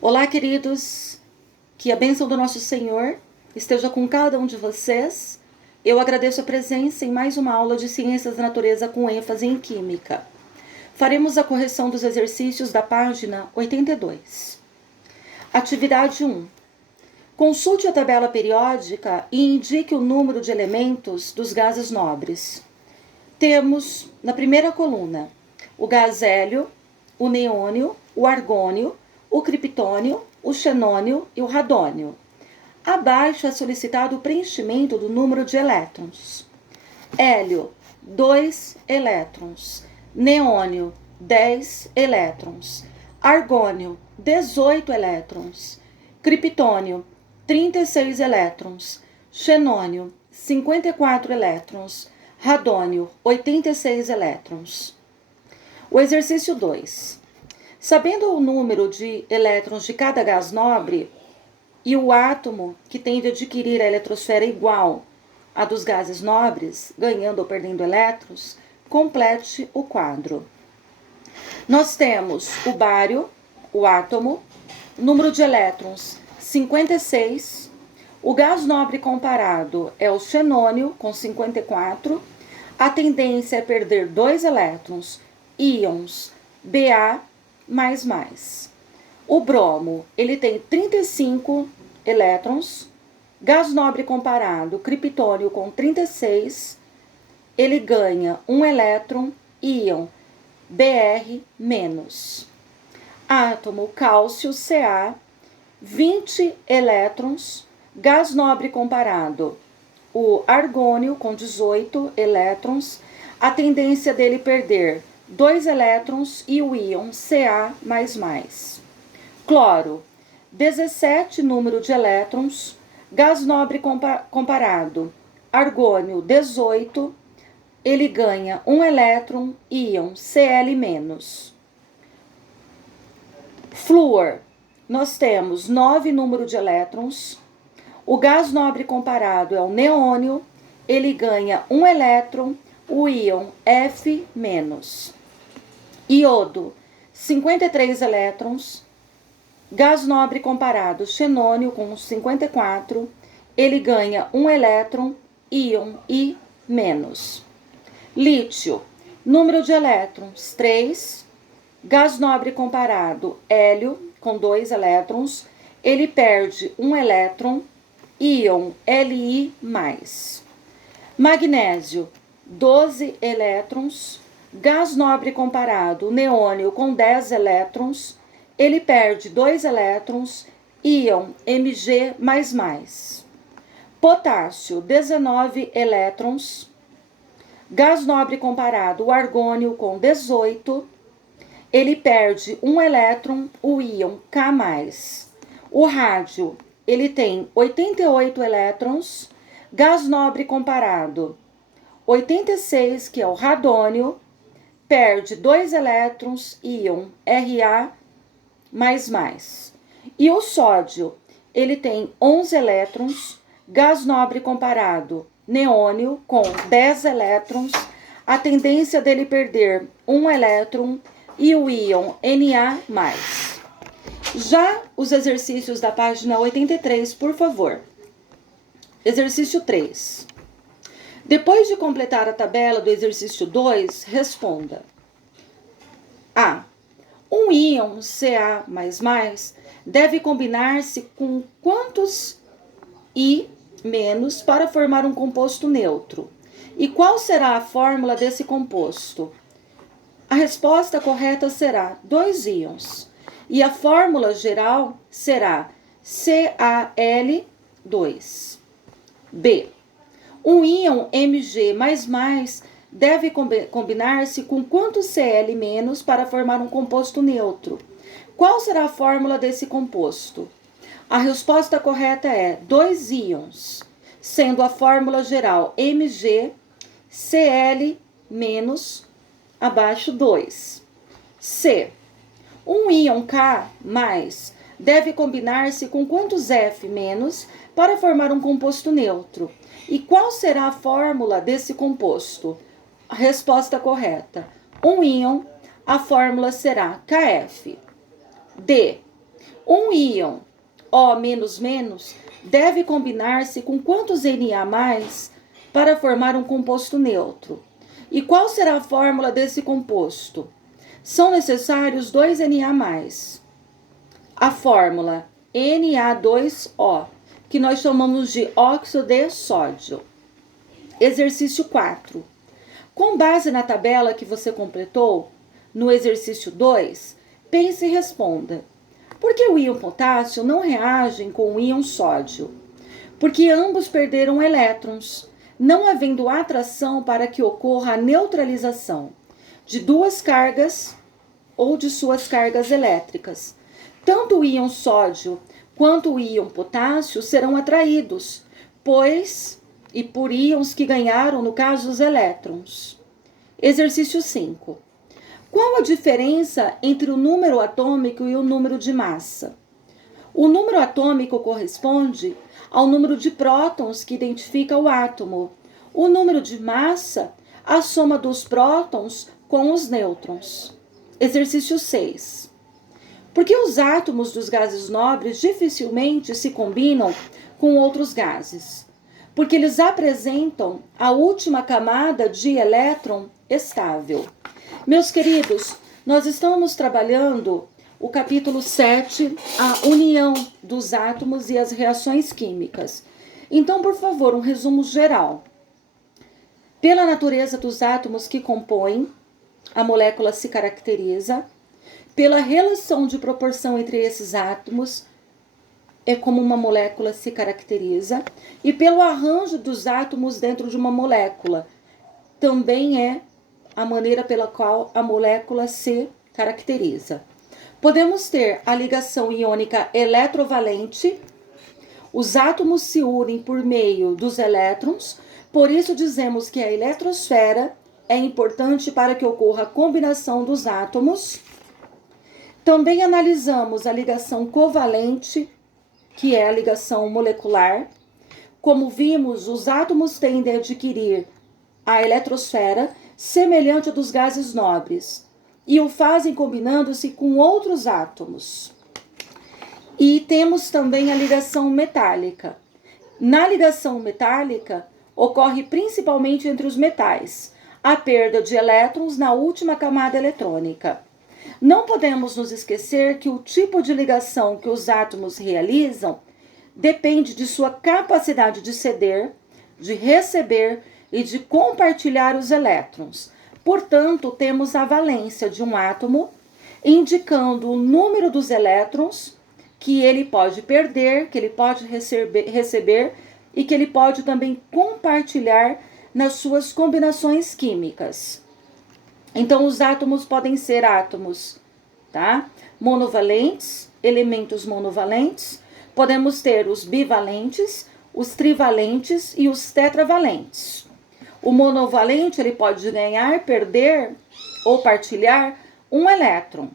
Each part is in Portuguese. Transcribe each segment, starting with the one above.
Olá, queridos, que a bênção do nosso Senhor esteja com cada um de vocês. Eu agradeço a presença em mais uma aula de Ciências da Natureza com ênfase em Química. Faremos a correção dos exercícios da página 82. Atividade 1. Consulte a tabela periódica e indique o número de elementos dos gases nobres. Temos, na primeira coluna, o gás hélio, o neônio, o argônio, o criptônio, o xenônio e o radônio. Abaixo é solicitado o preenchimento do número de elétrons. Hélio, 2 elétrons. Neônio, 10 elétrons. Argônio, 18 elétrons. Criptônio, 36 elétrons. Xenônio, 54 elétrons. Radônio, 86 elétrons. O exercício 2. Sabendo o número de elétrons de cada gás nobre e o átomo que tem de adquirir a eletrosfera igual à dos gases nobres, ganhando ou perdendo elétrons, complete o quadro. Nós temos o bário, o átomo, número de elétrons 56, o gás nobre comparado é o xenônio com 54, a tendência é perder 2 elétrons, íons Ba++. O bromo, ele tem 35 elétrons, gás nobre comparado, criptônio com 36, ele ganha 1 elétron, íon Br-. Átomo cálcio Ca, 20 elétrons, gás nobre comparado, o argônio com 18 elétrons, a tendência dele perder 2 elétrons e o íon Ca++. Cloro, 17 número de elétrons, gás nobre comparado, argônio 18, ele ganha 1 elétron, íon Cl-. Flúor, nós temos 9 número de elétrons, o gás nobre comparado é o neônio, ele ganha 1 elétron, o íon F-. Iodo, 53 elétrons, gás nobre comparado, xenônio com 54, ele ganha 1 elétron, íon I-. Lítio, número de elétrons, 3, gás nobre comparado, hélio com 2 elétrons, ele perde 1 elétron, íon Li+. Magnésio, 12 elétrons, gás nobre comparado, neônio com 10 elétrons, ele perde 2 elétrons, íon Mg++. Potássio, 19 elétrons, gás nobre comparado, o argônio com 18, ele perde 1 elétron, o íon K+. O rádio, ele tem 88 elétrons, gás nobre comparado, 86, que é o radônio, perde 2 elétrons, íon Ra++. E o sódio, ele tem 11 elétrons, gás nobre comparado, neônio com 10 elétrons, a tendência dele perder 1 elétron e o íon Na+. Já os exercícios da página 83, por favor. Exercício 3. Depois de completar a tabela do exercício 2, responda. A. Um íon Ca++ deve combinar-se com quantos I- para formar um composto neutro? E qual será a fórmula desse composto? A resposta correta será 2 íons. E a fórmula geral será Cal2. B. Um íon Mg++ deve combinar-se com quantos Cl- para formar um composto neutro? Qual será a fórmula desse composto? A resposta correta é 2 íons, sendo a fórmula geral Mg, Cl- abaixo 2. C. Um íon K+ deve combinar-se com quantos F- para formar um composto neutro? E qual será a fórmula desse composto? A resposta correta, um íon, a fórmula será Kf. D. Um íon O-, deve combinar-se com quantos Na+, para formar um composto neutro? E qual será a fórmula desse composto? São necessários 2 Na+. A fórmula Na2O, que nós chamamos de óxido de sódio. Exercício 4. Com base na tabela que você completou, no exercício 2, pense e responda. Por que o íon potássio não reage com o íon sódio? Porque ambos perderam elétrons, não havendo atração para que ocorra a neutralização de duas cargas ou de suas cargas elétricas. Tanto o íon sódio quanto o íon potássio serão atraídos, por íons que ganharam, no caso, os elétrons. Exercício 5. Qual a diferença entre o número atômico e o número de massa? O número atômico corresponde ao número de prótons que identifica o átomo. O número de massa, a soma dos prótons com os nêutrons. Exercício 6. Por que os átomos dos gases nobres dificilmente se combinam com outros gases? Porque eles apresentam a última camada de elétron estável. Meus queridos, nós estamos trabalhando o capítulo 7, a união dos átomos e as reações químicas. Então, por favor, um resumo geral. Pela natureza dos átomos que compõem, a molécula se caracteriza. Pela relação de proporção entre esses átomos, é como uma molécula se caracteriza. E pelo arranjo dos átomos dentro de uma molécula, também é a maneira pela qual a molécula se caracteriza. Podemos ter a ligação iônica eletrovalente. Os átomos se unem por meio dos elétrons, por isso dizemos que a eletrosfera é importante para que ocorra a combinação dos átomos. Também analisamos a ligação covalente, que é a ligação molecular. Como vimos, os átomos tendem a adquirir a eletrosfera semelhante à dos gases nobres e o fazem combinando-se com outros átomos. E temos também a ligação metálica. Na ligação metálica, ocorre principalmente entre os metais a perda de elétrons na última camada eletrônica. Não podemos nos esquecer que o tipo de ligação que os átomos realizam depende de sua capacidade de ceder, de receber e de compartilhar os elétrons. Portanto, temos a valência de um átomo, indicando o número dos elétrons que ele pode perder, que ele pode receber e que ele pode também compartilhar nas suas combinações químicas. Então, os átomos podem ser átomos, tá? Monovalentes, elementos monovalentes. Podemos ter os bivalentes, os trivalentes e os tetravalentes. O monovalente, ele pode ganhar, perder ou partilhar um elétron.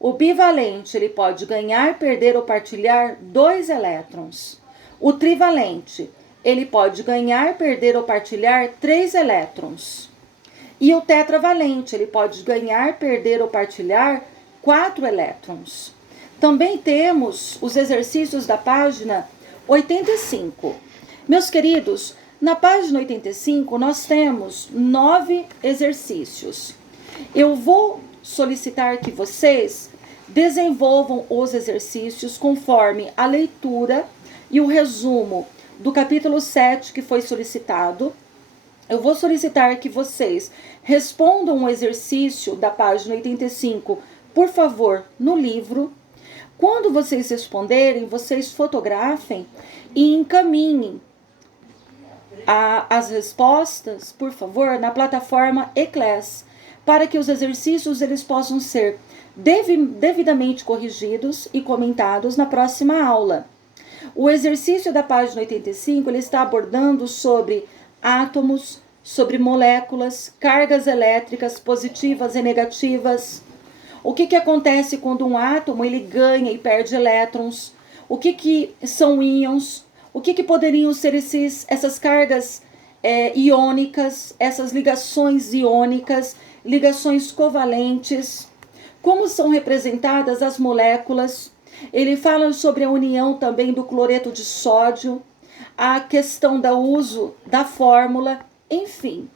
O bivalente, ele pode ganhar, perder ou partilhar 2 elétrons. O trivalente, ele pode ganhar, perder ou partilhar 3 elétrons. E o tetravalente, ele pode ganhar, perder ou partilhar 4 elétrons. Também temos os exercícios da página 85. Meus queridos, na página 85 nós temos 9 exercícios. Eu vou solicitar que vocês desenvolvam os exercícios conforme a leitura e o resumo do capítulo 7 que foi solicitado. Eu vou solicitar que vocês respondam o exercício da página 85, por favor, no livro. Quando vocês responderem, vocês fotografem e encaminhem as respostas, por favor, na plataforma eClass, para que os exercícios eles possam ser devidamente corrigidos e comentados na próxima aula. O exercício da página 85 ele está abordando sobre átomos, sobre moléculas, cargas elétricas positivas e negativas. O que acontece quando um átomo ele ganha e perde elétrons? O que são íons? O que poderiam ser essas cargas iônicas, essas ligações iônicas, ligações covalentes? Como são representadas as moléculas? Ele fala sobre a união também do cloreto de sódio, a questão do uso da fórmula, enfim.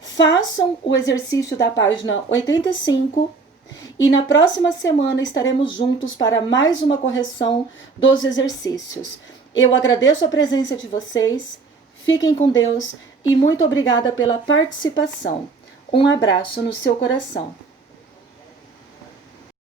Façam o exercício da página 85 e na próxima semana estaremos juntos para mais uma correção dos exercícios. Eu agradeço a presença de vocês, fiquem com Deus e muito obrigada pela participação. Um abraço no seu coração.